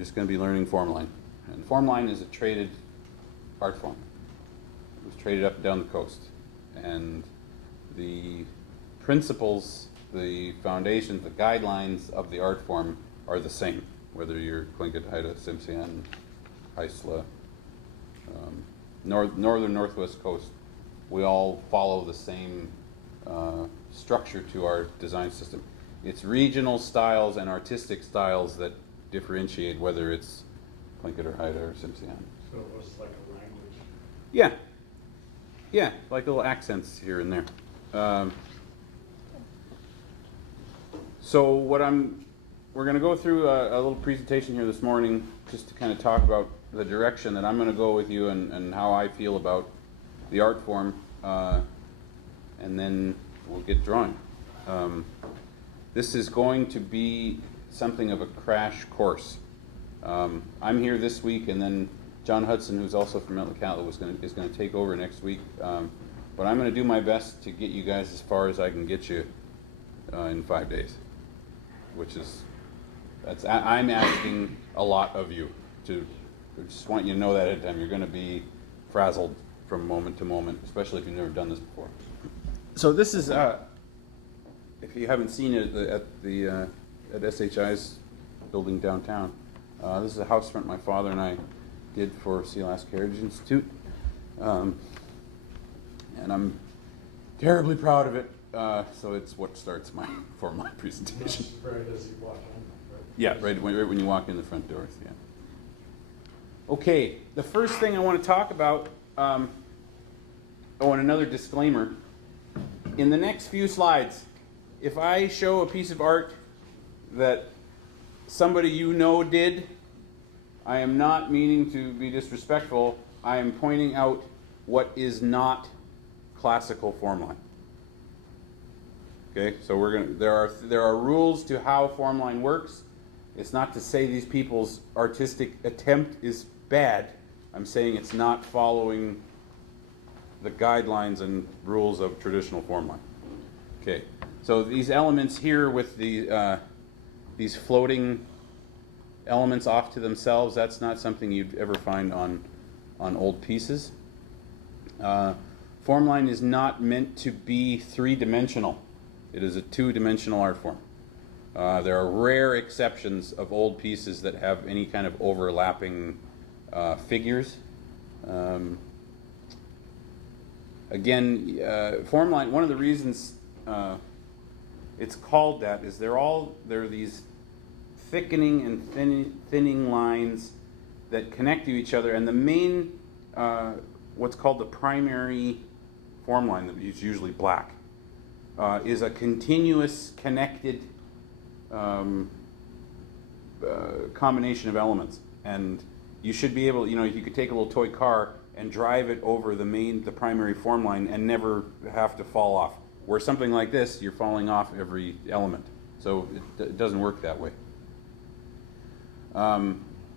just going to be learning Formline. And Formline is a traded art form. It was traded up and down the coast. And the principles, the foundations, the guidelines of the art form are the same, whether you're Tlingit, Haida, Tsimshian, Isla, northern, northwest coast. We all follow the same structure to our design system. It's regional styles and artistic styles that differentiate whether it's Tlingit or Haida or Tsimshian. So it was like a language. Yeah. Yeah, like little accents here and there. So we're going to go through a little presentation here this morning just to kind of talk about the direction that I'm going to go with you and how I feel about the art form, and then we'll get drawing. This is going to be something of a crash course. I'm here this week, and then John Hudson, who's also from Metlakatla, is going to take over next week. But I'm going to do my best to get you guys as far as I can get you in 5 days, which is I'm asking a lot of you. I just want you to know that ahead of time. You're going to be frazzled from moment to moment, especially if you've never done this before. So this is, if you haven't seen it at SHI's building downtown, this is a house front my father and I did for Sealaska Heritage Institute, and I'm terribly proud of it. So it's what starts my Formline presentation. Right as you walk in, right? Yeah, right when you walk in the front doors. Yeah. Okay, the first thing I want to talk about. And another disclaimer. In the next few slides, if I show a piece of art that somebody you know did, I am not meaning to be disrespectful. I am pointing out what is not classical Formline. Okay, so there are rules to how Formline works. It's not to say these people's artistic attempt is bad. I'm saying it's not following the guidelines and rules of traditional Formline. Okay, so these elements here with these floating elements off to themselves, that's not something you'd ever find on old pieces. Formline is not meant to be three-dimensional. It is a two-dimensional art form. There are rare exceptions of old pieces that have any kind of overlapping figures. Again, Formline, one of the reasons it's called that is there are these thickening and thinning lines that connect to each other, and the main, what's called the primary Formline, that is usually black, is a continuous connected combination of elements. And you should be able, you could take a little toy car and drive it over the primary Formline and never have to fall off. Where something like this, you're falling off every element. So it doesn't work that way.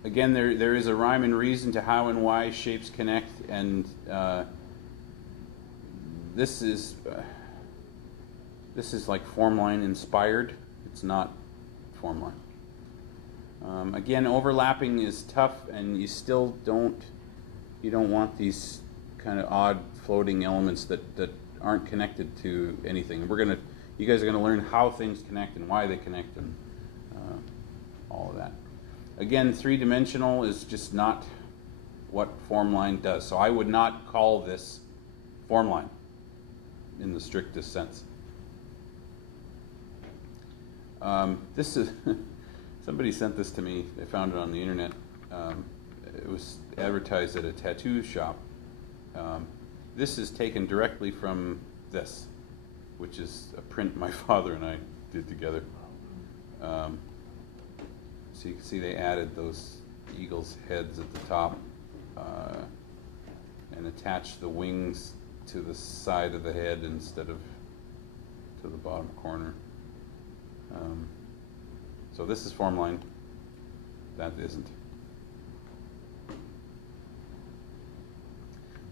Again, there is a rhyme and reason to how and why shapes connect, and this is like Formline inspired. It's not Formline. Again, overlapping is tough, and you still don't want these kind of odd floating elements that aren't connected to anything. You guys are gonna learn how things connect and why they connect and all of that. Again, three-dimensional is just not what Formline does. So I would not call this Formline in the strictest sense. This is somebody sent this to me. They found it on the internet. It was advertised at a tattoo shop. This is taken directly from this, which is a print my father and I did together. So you can see they added those eagle's heads at the top and attached the wings to the side of the head instead of to the bottom corner. So this is Formline. That isn't.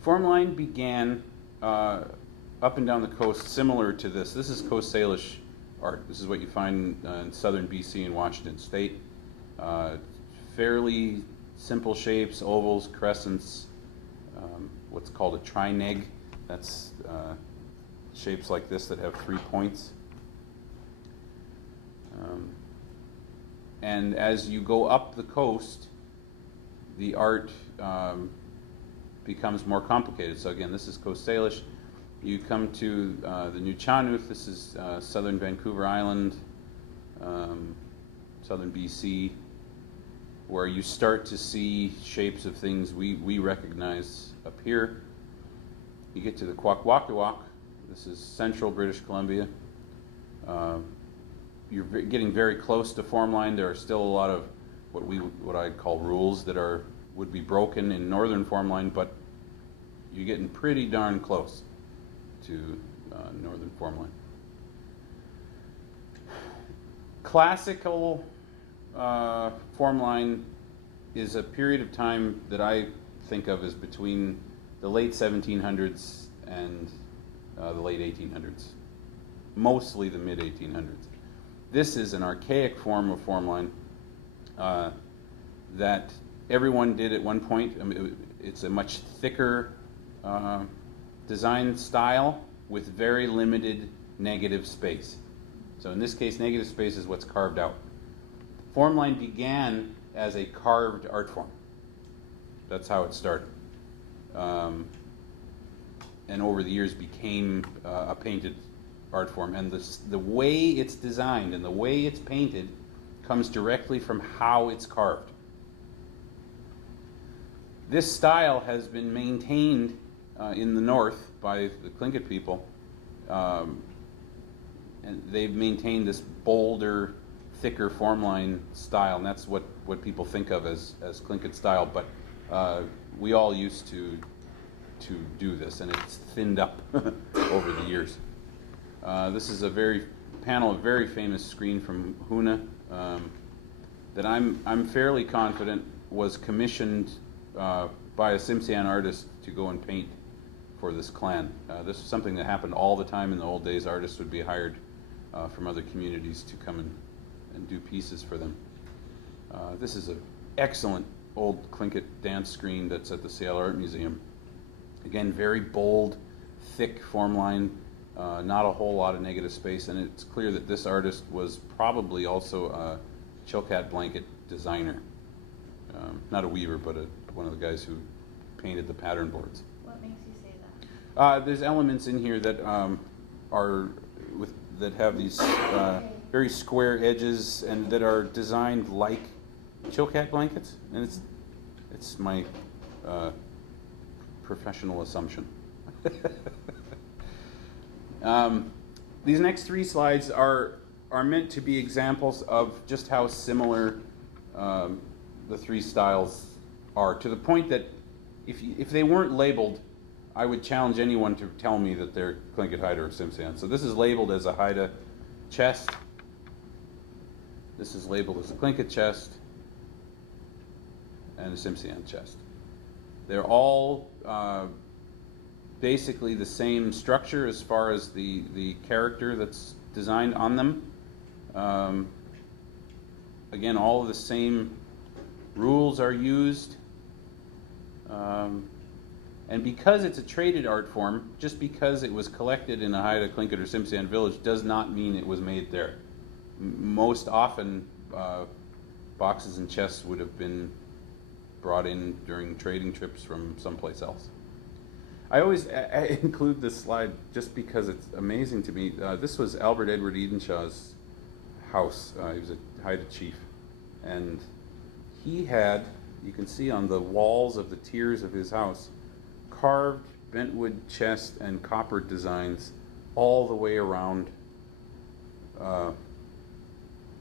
Formline began up and down the coast similar to this. This is Coast Salish art. This is what you find in southern BC and Washington State. fairly simple shapes, ovals, crescents, what's called a trineg. That's shapes like this that have 3 points. And as you go up the coast, the art becomes more complicated. So again, this is Coast Salish. You come to the New Chanuth. This is southern Vancouver Island, southern BC, where you start to see shapes of things we recognize up here. You get to the Kwakwaka'wakw. This is central British Columbia. You're getting very close to Formline. There are still a lot of what I'd call rules that would be broken in northern Formline, but you're getting pretty darn close to northern Formline. Classical Formline is a period of time that I think of as between the late 1700s and the late 1800s, mostly the mid 1800s. This is an archaic form of Formline that everyone did at one point. I mean, it's a much thicker design style with very limited negative space. So in this case, negative space is what's carved out. Formline began as a carved art form. That's how it started. And over the years became a painted art form. And the way it's designed and the way it's painted comes directly from how it's carved. This style has been maintained in the north by the Tlingit people. And they've maintained this bolder, thicker Formline style, and that's what people think of as Tlingit style. But we all used to do this, and it's thinned up over the years. This is a very famous screen from Hoona that I'm fairly confident was commissioned by a Tsimshian artist to go and paint for this clan. This was something that happened all the time in the old days. Artists would be hired from other communities to come and do pieces for them. This is an excellent old Tlingit dance screen that's at the Salish Art Museum. Again, very bold, thick Formline, not a whole lot of negative space, and it's clear that this artist was probably also a Chilkat blanket designer. Not a weaver, but one of the guys who painted the pattern boards. What makes you say that? There's elements in here that that have these very square edges and that are designed like Chilkat blankets, and it's my professional assumption. These next 3 slides are meant to be examples of just how similar the 3 styles are, to the point that if they weren't labeled, I would challenge anyone to tell me that they're Tlingit Haida or Tsimshian. So this is labeled as a Haida chest. This is labeled as a Tlingit chest and a Tsimshian chest. They're all basically the same structure as far as the character that's designed on them. Again, all of the same rules are used. And because it's a traded art form, just because it was collected in a Haida, Tlingit, or Tsimshian village does not mean it was made there. Most often, boxes and chests would have been brought in during trading trips from someplace else. I always include this slide just because it's amazing to me. This was Albert Edward Edenshaw's house. He was a Haida chief, and he had, you can see on the walls of the tiers of his house, carved bentwood chest and copper designs all the way around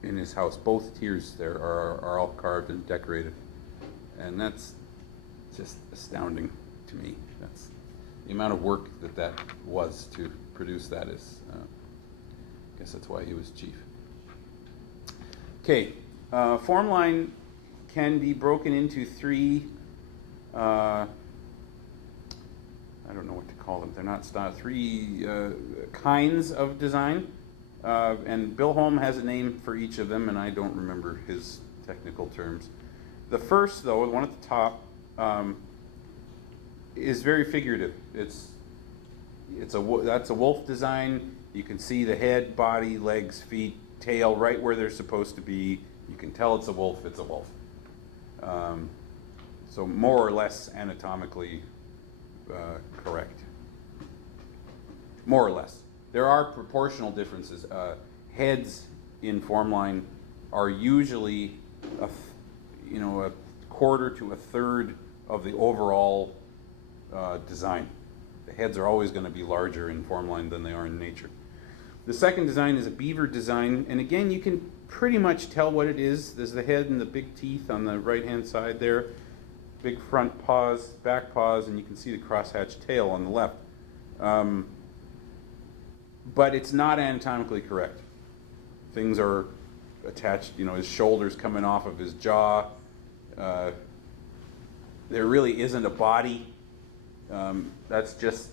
in his house. Both tiers there are all carved and decorated, and that's just astounding to me. That's the amount of work that was to produce that is, I guess that's why he was chief. Okay, Formline can be broken into 3, I don't know what to call them. They're not style. 3 kinds of design. And Bill Holmes has a name for each of them, and I don't remember his technical terms. The first, though, the one at the top, is very figurative. That's a wolf design. You can see the head, body, legs, feet, tail right where they're supposed to be. You can tell it's a wolf. It's a wolf. So more or less anatomically correct. More or less. There are proportional differences. Heads in Formline are usually a quarter to a third of the overall design. The heads are always going to be larger in Formline than they are in nature. The second design is a beaver design, and again, you can pretty much tell what it is. There's the head and the big teeth on the right-hand side there, big front paws, back paws, and you can see the crosshatched tail on the left. But it's not anatomically correct. Things are attached, his shoulders coming off of his jaw. There really isn't a body. That's just,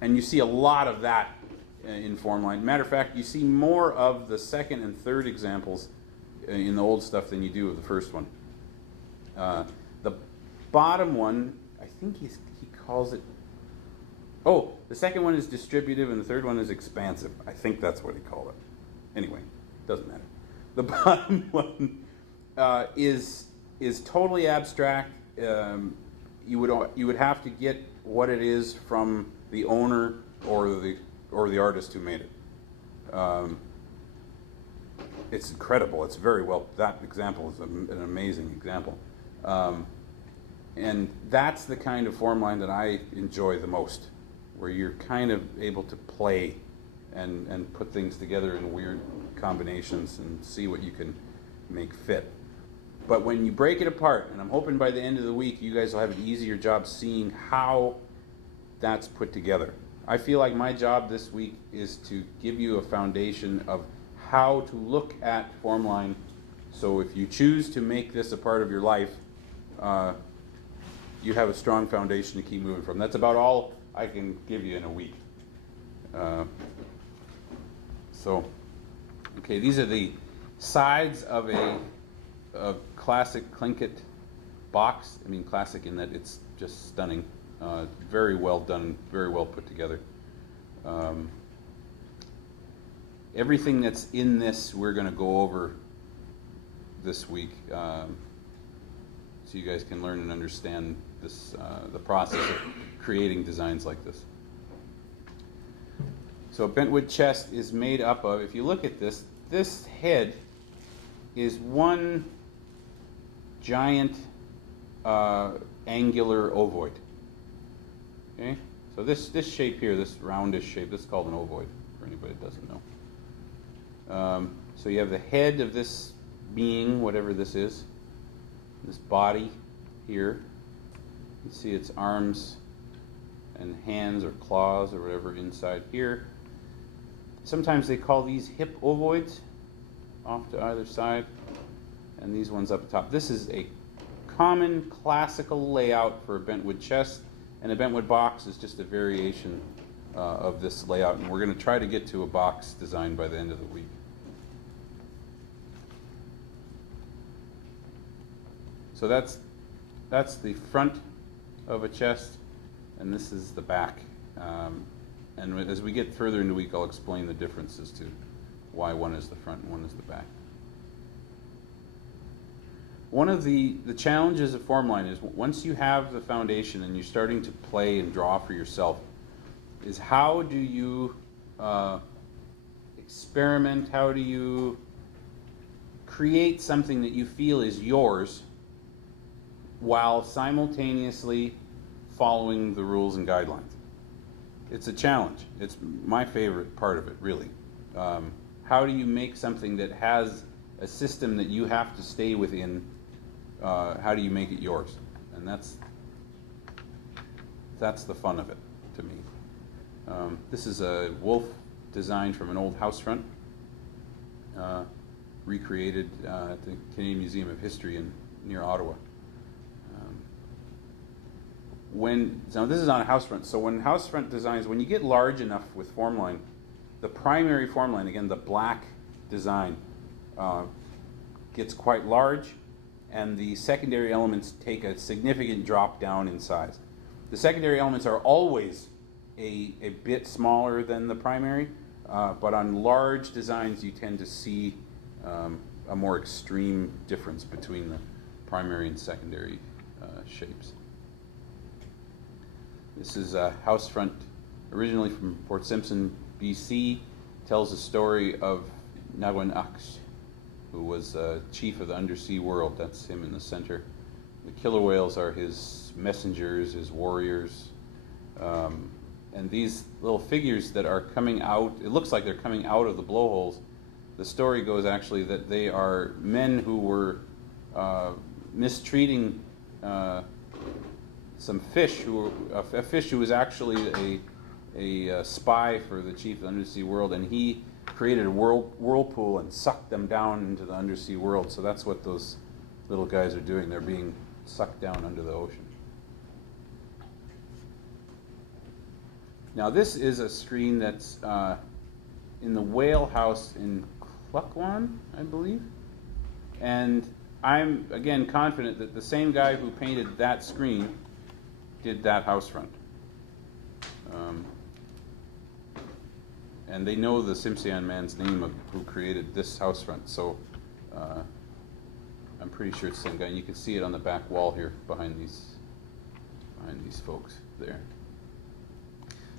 and you see a lot of that in Formline. Matter of fact, you see more of the second and third examples in the old stuff than you do of the first one. The bottom one, I think he calls it, the second one is distributive and the third one is expansive. I think that's what he called it. Anyway, doesn't matter. The bottom one is totally abstract. You would have to get what it is from the owner or the artist who made it. It's incredible. It's very well. That example is an amazing example, and that's the kind of Formline that I enjoy the most, where you're kind of able to play and put things together in weird combinations and see what you can make fit. But when you break it apart, and I'm hoping by the end of the week you guys will have an easier job seeing how that's put together. I feel like my job this week is to give you a foundation of how to look at Formline, so if you choose to make this a part of your life, you have a strong foundation to keep moving from. That's about all I can give you in a week. Okay, these are the sides of a classic Tlingit box. I mean classic in that it's just stunning. Very well done, very well put together. Everything that's in this we're going to go over this week, so you guys can learn and understand this, the process of creating designs like this. So a bentwood chest is made up of, if you look at this head is one giant angular ovoid. Okay, so this shape here, this roundish shape, this is called an ovoid for anybody that doesn't know. So you have the head of this being, whatever this is, this body here. You see its arms and hands or claws or whatever inside here. Sometimes they call these hip ovoids off to either side, and these ones up top. This is a common classical layout for a bentwood chest, and a bentwood box is just a variation of this layout, and we're going to try to get to a box design by the end of the week. So that's the front of a chest, and this is the back. And as we get further in the week, I'll explain the differences to why one is the front and one is the back. One of the challenges of Formline is once you have the foundation and you're starting to play and draw for yourself, is how do you experiment, how do you create something that you feel is yours while simultaneously following the rules and guidelines. It's a challenge. It's my favorite part of it, really. How do you make something that has a system that you have to stay within? How do you make it yours? And that's the fun of it to me. This is a wolf design from an old house front, recreated at the Canadian Museum of History near Ottawa. So this is on a house front. So when house front designs, when you get large enough with Formline, the primary Formline, again the black design, gets quite large, and the secondary elements take a significant drop down in size. The secondary elements are always a bit smaller than the primary, but on large designs you tend to see a more extreme difference between the primary and secondary shapes. This is a house front originally from Port Simpson, BC. Tells the story of Knox, who was chief of the undersea world. That's him in the center. The killer whales are his messengers, his warriors. And these little figures that are coming out, it looks like they're coming out of the blowholes. The story goes actually that they are men who were mistreating some fish, a fish who was actually a spy for the chief of the undersea world, and he created a whirlpool and sucked them down into the undersea world. So that's what those little guys are doing. They're being sucked down under the ocean. Now this is a screen that's in the whale house in Klukwan, I believe. And I'm, again, confident that the same guy who painted that screen did that house front. And they know the Tsimshian man's name of who created this house front, so I'm pretty sure it's the same guy. And you can see it on the back wall here behind these folks there.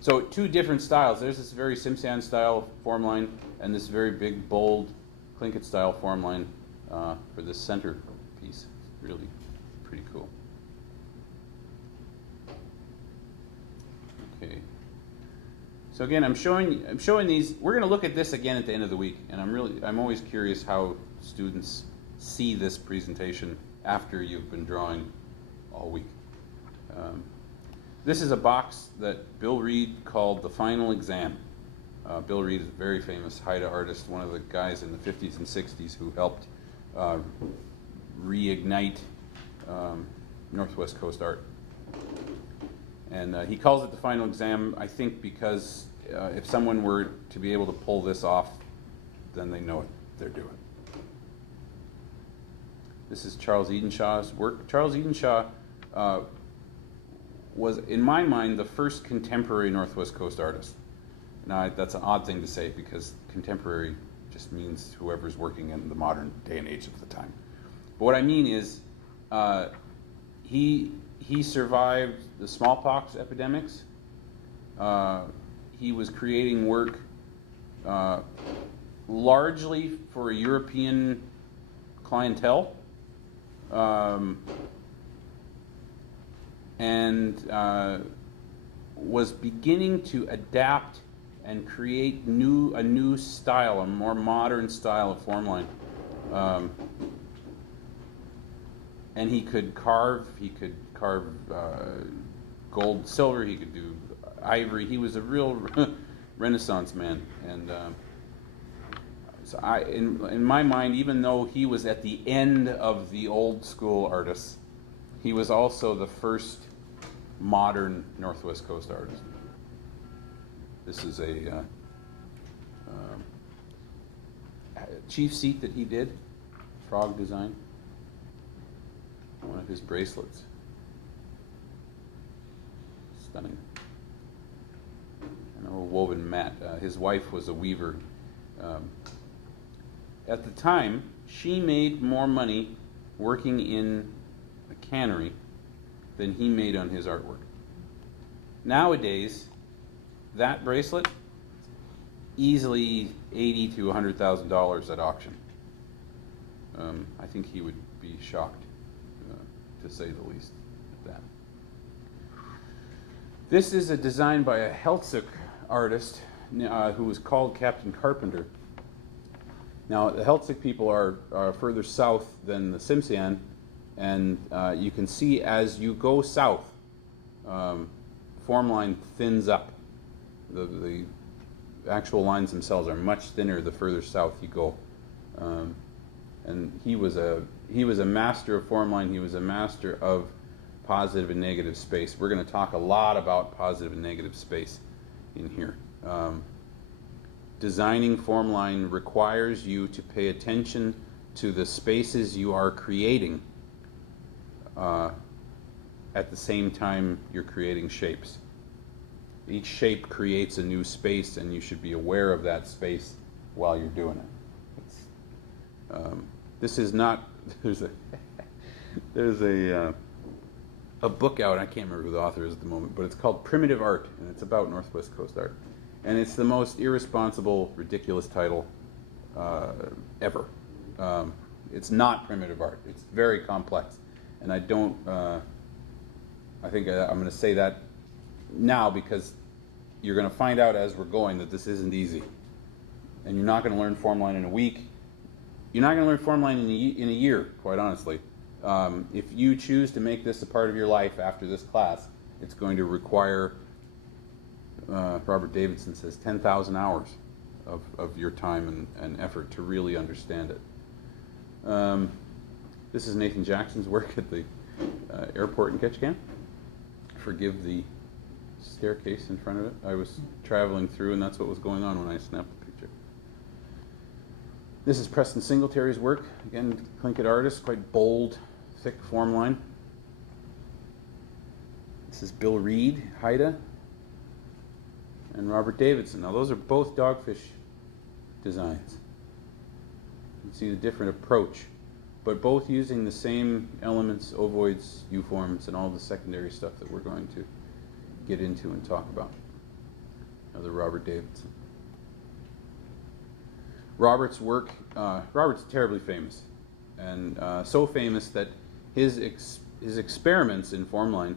So two different styles. There's this very Tsimshian style form line and this very big, bold Tlingit style form line for this center piece. It's really pretty cool. Okay. So again, I'm showing these. We're going to look at this again at the end of the week, and I'm always curious how students see this presentation after you've been drawing all week. This is a box that Bill Reed called the Final Exam. Bill Reed is a very famous Haida artist, one of the guys in the 50s and 60s who helped reignite Northwest Coast art. And he calls it the Final Exam, I think, because if someone were to be able to pull this off, then they know what they're doing. This is Charles Edenshaw's work. Charles Edenshaw was, in my mind, the first contemporary Northwest Coast artist. Now, that's an odd thing to say because contemporary just means whoever's working in the modern day and age of the time. But what I mean is, he survived the smallpox epidemics. He was creating work largely for a European clientele, and was beginning to adapt and create a new style, a more modern style of form line. And he could carve gold, silver, he could do ivory. He was a real Renaissance man. And so in my mind, even though he was at the end of the old school artists, he was also the first modern Northwest Coast artist. This is a chief seat that he did, frog design. One of his bracelets. Stunning. An old woven mat. His wife was a weaver. At the time, she made more money working in a cannery than he made on his artwork. Nowadays, that bracelet, easily $80,000 to $100,000 at auction. I think he would be shocked, to say the least, at that. This is a design by a Heltzig artist who was called Captain Carpenter. Now, the Heltzig people are further south than the Tsimshian, and you can see as you go south, form line thins up. The actual lines themselves are much thinner the further south you go. And he was a master of form line. He was a master of positive and negative space. We're going to talk a lot about positive and negative space in here. Designing form line requires you to pay attention to the spaces you are creating at the same time you're creating shapes. Each shape creates a new space, and you should be aware of that space while you're doing it. This is not, there's a book out, I can't remember who the author is at the moment, but it's called Primitive Art, and it's about Northwest Coast art. And it's the most irresponsible, ridiculous title ever. It's not primitive art. It's very complex. And I don't, I think I'm going to say that now, because you're going to find out as we're going that this isn't easy. And you're not going to learn Formline in a week. You're not going to learn Formline in a year, quite honestly. If you choose to make this a part of your life after this class, it's going to require, Robert Davidson says, 10,000 hours of your time and effort to really understand it. This is Nathan Jackson's work at the airport in Ketchikan. Forgive the staircase in front of it. I was traveling through, and that's what was going on when I snapped the picture. This is Preston Singletary's work. Again, Tlingit artist, quite bold, thick form line. This is Bill Reed, Haida, and Robert Davidson. Now those are both dogfish designs. You can see the different approach, but both using the same elements, ovoids, U-forms, and all the secondary stuff that we're going to get into and talk about. Another Robert Davidson. Robert's work, Robert's terribly famous, and so famous that his experiments in Formline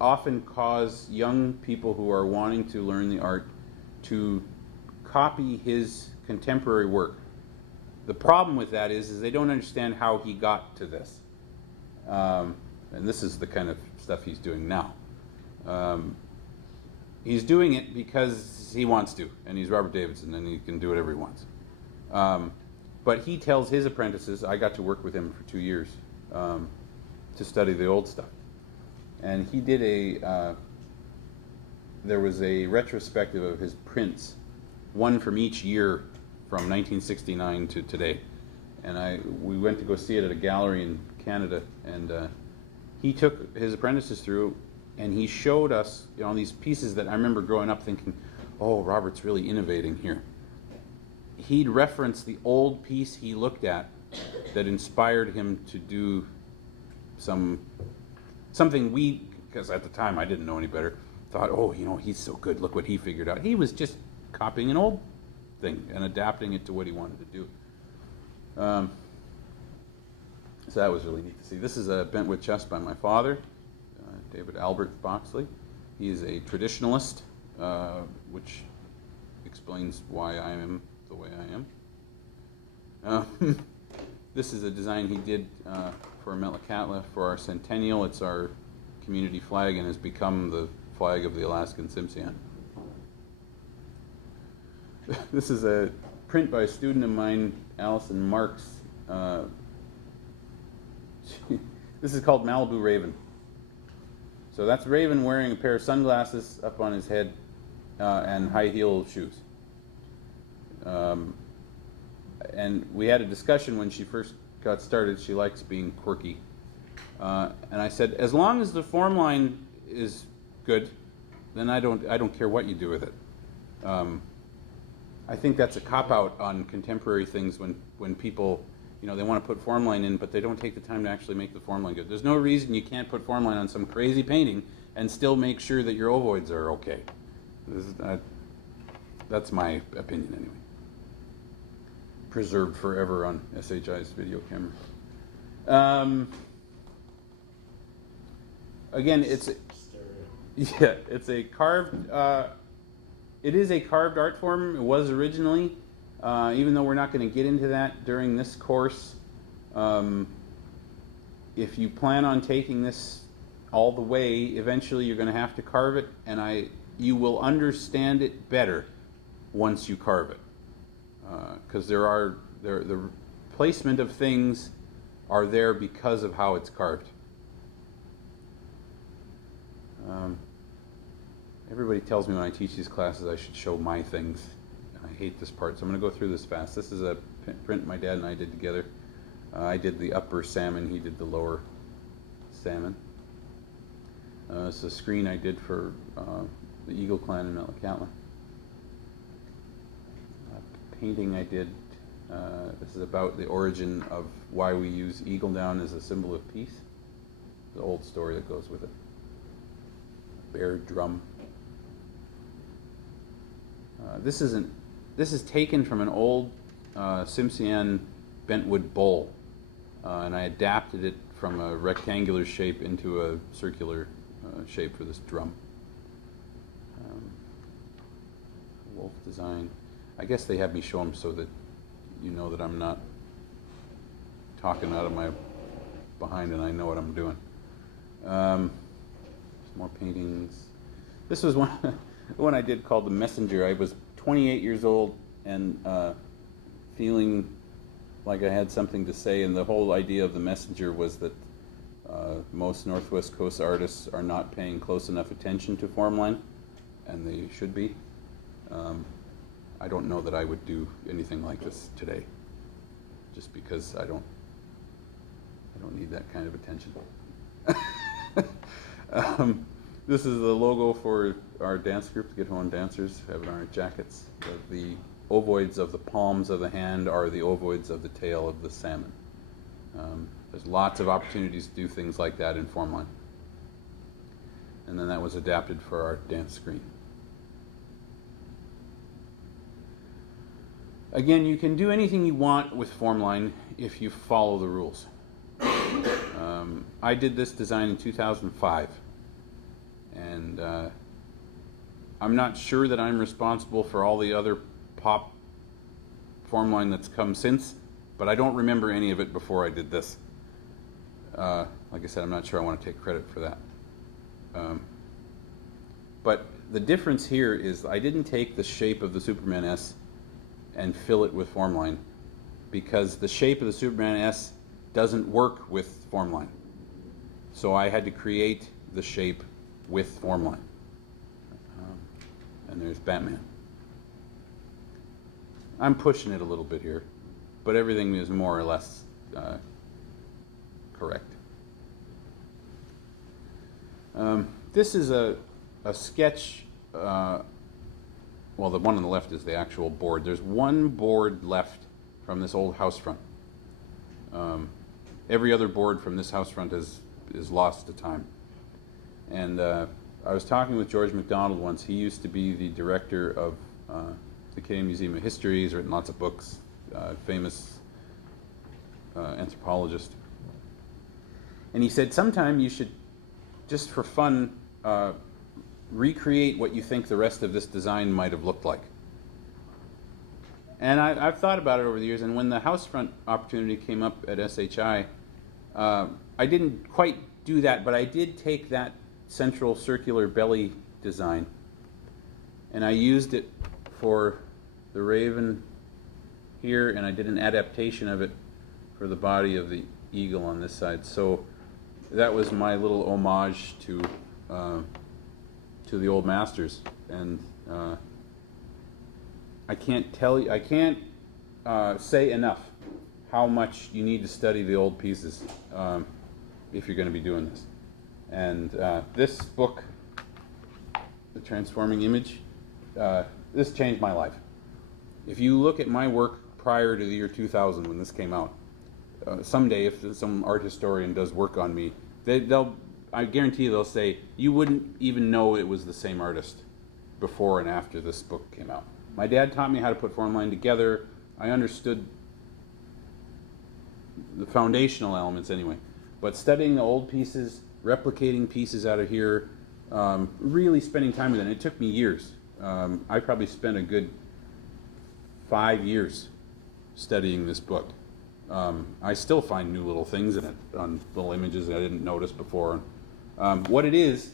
often cause young people who are wanting to learn the art to copy his contemporary work. The problem with that is they don't understand how he got to this. And this is the kind of stuff he's doing now. He's doing it because he wants to, and he's Robert Davidson, and he can do whatever he wants. But he tells his apprentices, I got to work with him for 2 years to study the old stuff. And he did there was a retrospective of his prints, one from each year from 1969 to today. And we went to go see it at a gallery in Canada, and he took his apprentices through, and he showed us, these pieces that I remember growing up thinking, oh, Robert's really innovating here. He'd reference the old piece he looked at that inspired him to do something because at the time I didn't know any better, thought, oh, he's so good, look what he figured out. He was just copying an old thing and adapting it to what he wanted to do. So that was really neat to see. This is a bentwood chest by my father, David Albert Boxley. He is a traditionalist, which explains why I am the way I am. This is a design he did for Metlakatla for our centennial. It's our community flag and has become the flag of the Alaskan Tsimshian. This is a print by a student of mine, Alison Marks. This is called Malibu Raven. So that's Raven wearing a pair of sunglasses up on his head and high heel shoes. And we had a discussion when she first got started. She likes being quirky. And I said, as long as the form line is good, then I don't care what you do with it. I think that's a cop-out on contemporary things when people, they want to put form line in, but they don't take the time to actually make the form line good. There's no reason you can't put form line on some crazy painting and still make sure that your ovoids are okay. That's my opinion anyway. Preserved forever on SHI's video camera. Again, it's a carved. It is a carved art form. It was originally, even though we're not going to get into that during this course. If you plan on taking this all the way, eventually you're going to have to carve it, and you will understand it better once you carve it, because the placement of things are there because of how it's carved. Everybody tells me when I teach these classes I should show my things, and I hate this part, so I'm going to go through this fast. This is a print my dad and I did together I did the upper salmon, he did the lower salmon. It's a screen I did for the Eagle clan in Metlakatla. Painting I did, this is about the origin of why we use eagle down as a symbol of peace. The old story that goes with it. Bear drum. This is taken from an old Tsimshian bentwood bowl, and I adapted it from a rectangular shape into a circular shape for this drum. Wolf design. I guess they have me show them so that you know that I'm not talking out of my behind and I know what I'm doing. Some more paintings. This was one I did called The Messenger. I was 28 years old and feeling like I had something to say, and the whole idea of The Messenger was that most Northwest Coast artists are not paying close enough attention to Formline, and they should be. I don't know that I would do anything like this today, just because I don't need that kind of attention. This is the logo for our dance group, the Get Home Dancers, have it on our jackets. The ovoids of the palms of the hand are the ovoids of the tail of the salmon. There's lots of opportunities to do things like that in Formline. And then that was adapted for our dance screen. Again, you can do anything you want with Formline if you follow the rules. I did this design in 2005, and I'm not sure that I'm responsible for all the other pop Formline that's come since, but I don't remember any of it before I did this. Like I said, I'm not sure I want to take credit for that. But the difference here is I didn't take the shape of the Superman S and fill it with Formline, because the shape of the Superman S doesn't work with Formline. So I had to create the shape with Formline. And there's Batman. I'm pushing it a little bit here, but everything is more or less correct. This is a sketch. Well, the one on the left is the actual board. There's one board left from this old house front. Every other board from this house front is lost to time. And I was talking with George MacDonald once. He used to be the director of the Canadian Museum of History. He's written lots of books, famous anthropologist. And he said, sometime you should, just for fun, recreate what you think the rest of this design might have looked like. And I've thought about it over the years, and when the house front opportunity came up at SHI, I didn't quite do that, but I did take that central circular belly design, and I used it for the raven here, and I did an adaptation of it for the body of the eagle on this side. So that was my little homage to the old masters, and I can't say enough how much you need to study the old pieces if you're going to be doing this. And this book, The Transforming Image, this changed my life. If you look at my work prior to the year 2000 when this came out, someday if some art historian does work on me, I guarantee you they'll say, you wouldn't even know it was the same artist before and after this book came out. My dad taught me how to put Formline together. I understood the foundational elements anyway. But studying the old pieces, replicating pieces out of here, really spending time with it, and it took me years. I probably spent a good 5 years studying this book. I still find new little things in it, on little images that I didn't notice before. What it is,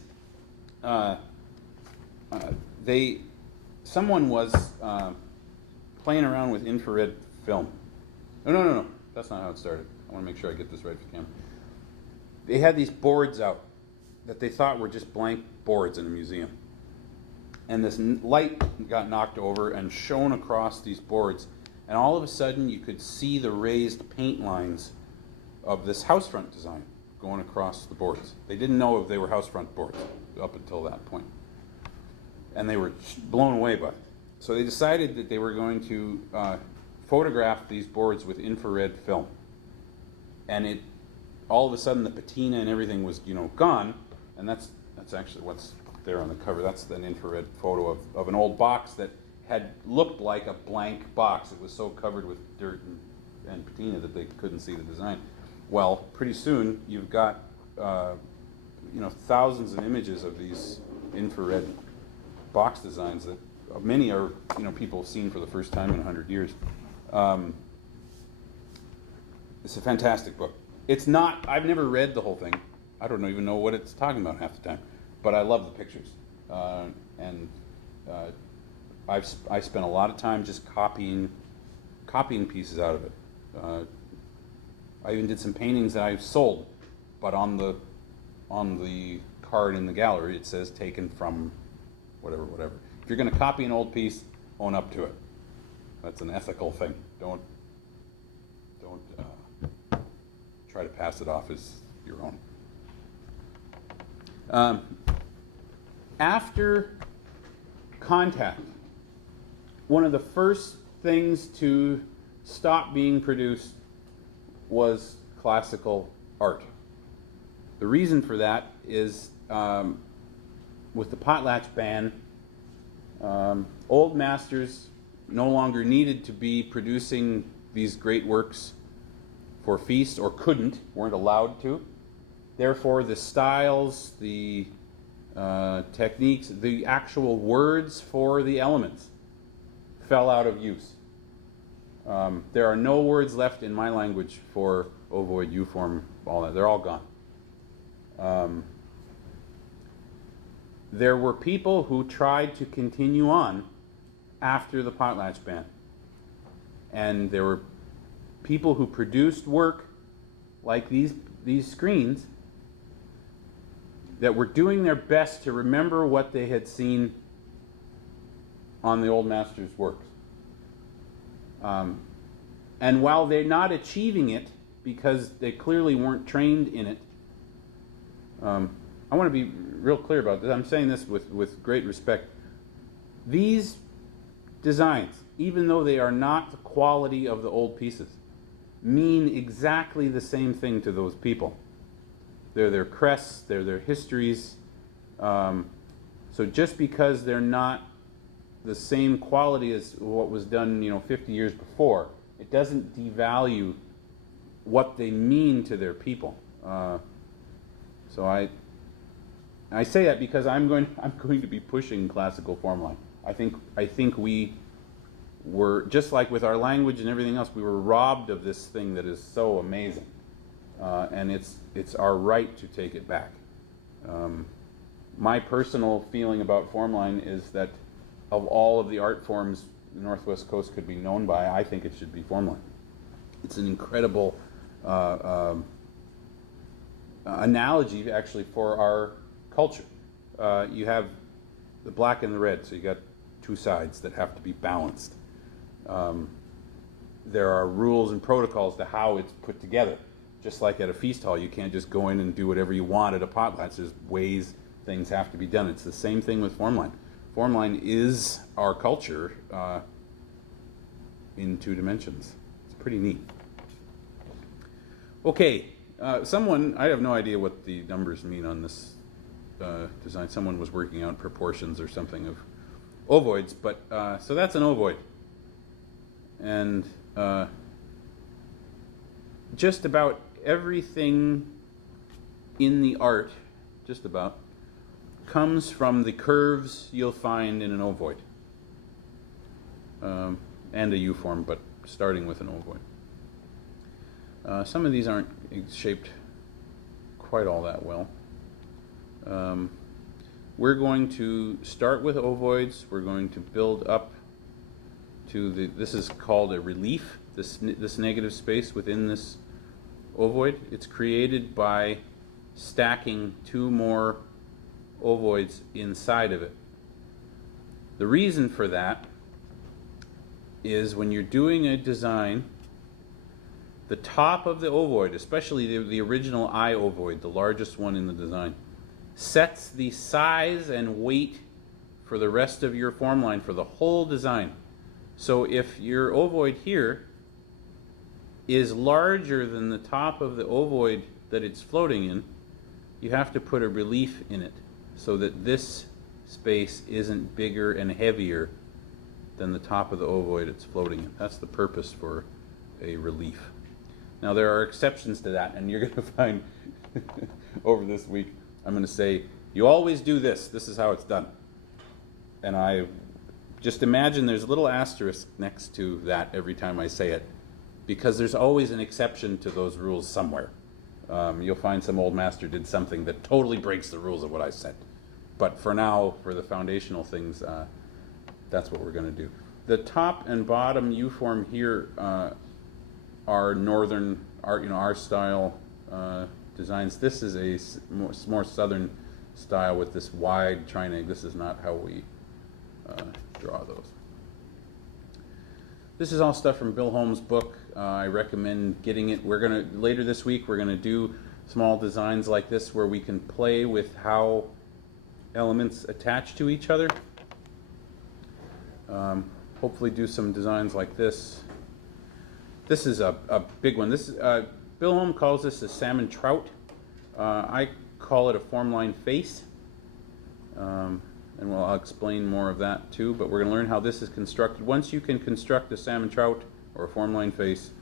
someone was playing around with infrared film. No, that's not how it started. I want to make sure I get this right for camera. They had these boards out that they thought were just blank boards in a museum. And this light got knocked over and shone across these boards. And all of a sudden you could see the raised paint lines of this house front design going across the boards. They didn't know if they were house front boards up until that point. And they were blown away by it. So they decided that they were going to photograph these boards with infrared film. And it, all of a sudden the patina and everything was, gone. And that's actually what's there on the cover. That's an infrared photo of an old box that had looked like a blank box. It was so covered with dirt and patina that they couldn't see the design. Well, pretty soon you've got thousands of images of these infrared box designs that many are people have seen for the first time in 100 years. It's a fantastic book. It's not. I've never read the whole thing. I don't even know what it's talking about half the time, but I love the pictures, and I spent a lot of time just copying pieces out of it. I even did some paintings that I've sold, but on the card in the gallery it says taken from whatever. If you're going to copy an old piece, own up to it. That's an ethical thing. Don't try to pass it off as your own. After contact, one of the first things to stop being produced was classical art. The reason for that is with the potlatch ban, old masters no longer needed to be producing these great works for feast, or weren't allowed to. Therefore, the styles, the techniques, the actual words for the elements fell out of use. There are no words left in my language for ovoid, U-form, all that. They're all gone. There were people who tried to continue on after the potlatch ban. And there were people who produced work like these screens that were doing their best to remember what they had seen on the old master's works. And while they're not achieving it because they clearly weren't trained in it, I want to be real clear about this. I'm saying this with great respect. These designs, even though they are not the quality of the old pieces, mean exactly the same thing to those people. They're their crests, they're their histories. So just because they're not the same quality as what was done, 50 years before, it doesn't devalue what they mean to their people. So I say that because I'm going to be pushing classical formline. I think we were, just like with our language and everything else, we were robbed of this thing that is so amazing, and it's our right to take it back. My personal feeling about formline is that of all of the art forms the Northwest Coast could be known by, I think it should be formline. It's an incredible analogy, actually, for our culture. You have the black and the red, so you got two sides that have to be balanced. There are rules and protocols to how it's put together. Just like at a feast hall, you can't just go in and do whatever you want at a potlatch. There's ways things have to be done. It's the same thing with formline. Formline is our culture in 2 dimensions. It's pretty neat. Okay, I have no idea what the numbers mean on this design. Someone was working out proportions or something of ovoids, but so that's an ovoid. And just about everything in the art, just about, comes from the curves you'll find in an ovoid. And a U-form, but starting with an ovoid. Some of these aren't shaped quite all that well. We're going to start with ovoids. We're going to build up to this is called a relief, this negative space within this ovoid. It's created by stacking 2 more ovoids inside of it. The reason for that is when you're doing a design, the top of the ovoid, especially the original eye ovoid, the largest one in the design, sets the size and weight for the rest of your form line for the whole design. So if your ovoid here is larger than the top of the ovoid that it's floating in, you have to put a relief in it so that this space isn't bigger and heavier than the top of the ovoid it's floating in. That's the purpose for a relief. Now there are exceptions to that, and you're going to find over this week, I'm going to say, you always do this. This is how it's done. And I just imagine there's a little asterisk next to that every time I say it, because there's always an exception to those rules somewhere. You'll find some old master did something that totally breaks the rules of what I said. But for now, for the foundational things, that's what we're going to do. The top and bottom U-form here are northern, our style designs. This is a more southern style with this wide triangle. This is not how we draw those. This is all stuff from Bill Holmes' book. I recommend getting it. We're gonna later this week. We're gonna do small designs like this where we can play with how elements attach to each other. Hopefully, do some designs like this. This is a big one. This Bill Holmes calls this a salmon trout. I call it a Formline face. And I'll explain more of that too, but we're going to learn how this is constructed. Once you can construct a salmon trout or a Formline face,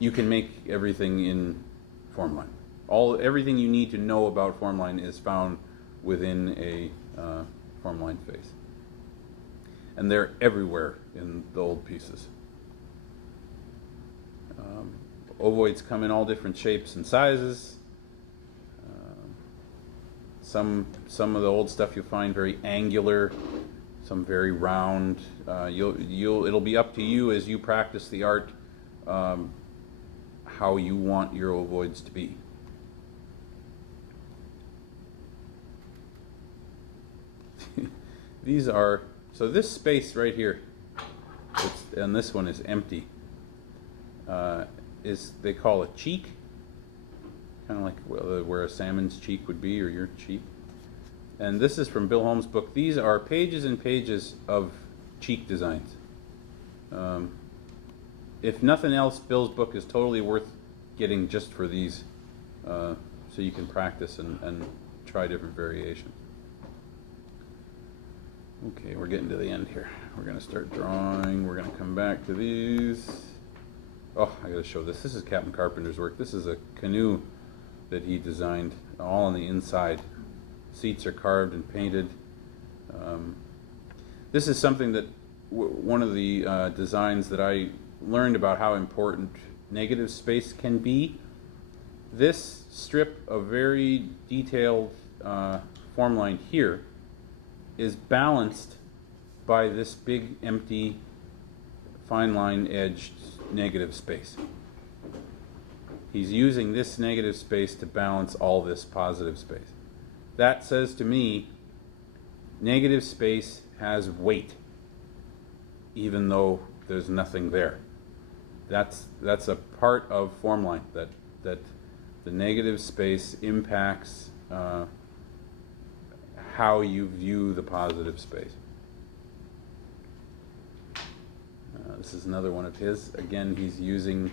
you can make everything in Formline. Everything you need to know about Formline is found within a Formline face. And they're everywhere in the old pieces. Ovoids come in all different shapes and sizes. Some of the old stuff you'll find very angular, some very round. It'll be up to you as you practice the art how you want your ovoids to be. So this space right here, and this one is empty, they call a cheek. Kind of like where a salmon's cheek would be, or your cheek. And this is from Bill Holmes' book. These are pages and pages of cheek designs. If nothing else, Bill's book is totally worth getting just for these, so you can practice and try different variations. Okay, we're getting to the end here. We're going to start drawing. We're going to come back to these. Oh, I got to show this. This is Captain Carpenter's work. This is a canoe that he designed, all on the inside. Seats are carved and painted. This is something that one of the designs that I learned about how important negative space can be. This strip of very detailed form line here is balanced by this big empty fine line edged negative space. He's using this negative space to balance all this positive space. That says to me, negative space has weight, even though there's nothing there. That's a part of Formline, that the negative space impacts how you view the positive space. This is another one of his. Again, he's using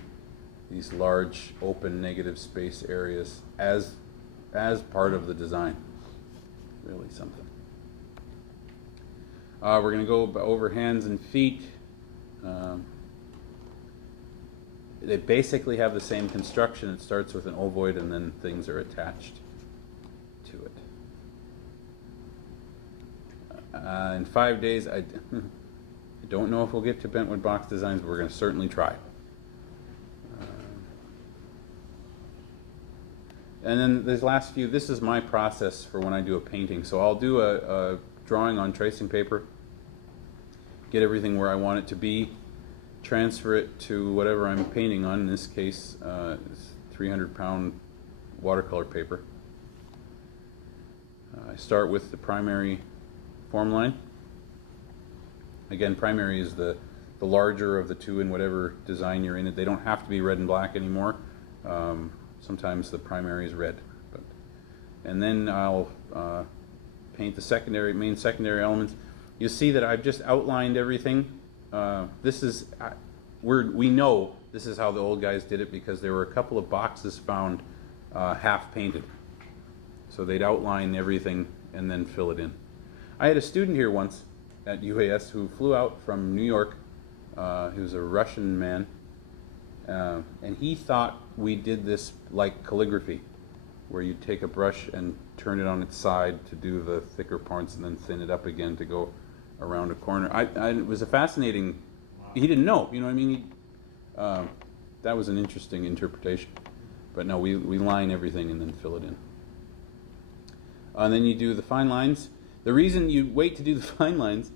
these large open negative space areas as part of the design. Really something. We're going to go over hands and feet. They basically have the same construction. It starts with an ovoid and then things are attached to it. In 5 days, I don't know if we'll get to Bentwood box designs, but we're going to certainly try. And then these last few, this is my process for when I do a painting. So I'll do a drawing on tracing paper, get everything where I want it to be, transfer it to whatever I'm painting on. In this case, it's 300-pound watercolor paper. I start with the primary form line. Again, primary is the the larger of the two in whatever design you're in. They don't have to be red and black anymore. Sometimes the primary is red. And then I'll paint the main secondary elements. You see that I've just outlined everything. This is, we know this is how the old guys did it because there were a couple of boxes found half painted. So they'd outline everything and then fill it in. I had a student here once at UAS who flew out from New York. He was a Russian man. And he thought we did this like calligraphy, where you take a brush and turn it on its side to do the thicker parts and then thin it up again to go around a corner. It was a fascinating, he didn't know, you know what I mean? That was an interesting interpretation. But no, we line everything and then fill it in. And then you do the fine lines. The reason you wait to do the fine lines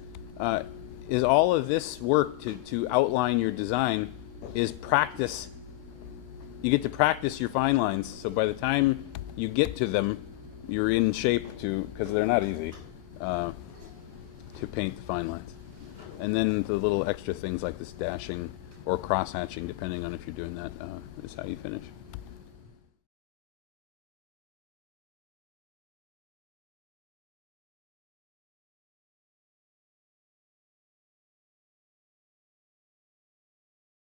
is all of this work to outline your design is practice. You get to practice your fine lines, so by the time you get to them, you're in shape because they're not easy, to paint the fine lines. And then the little extra things like this dashing or cross hatching, depending on if you're doing that, is how you finish.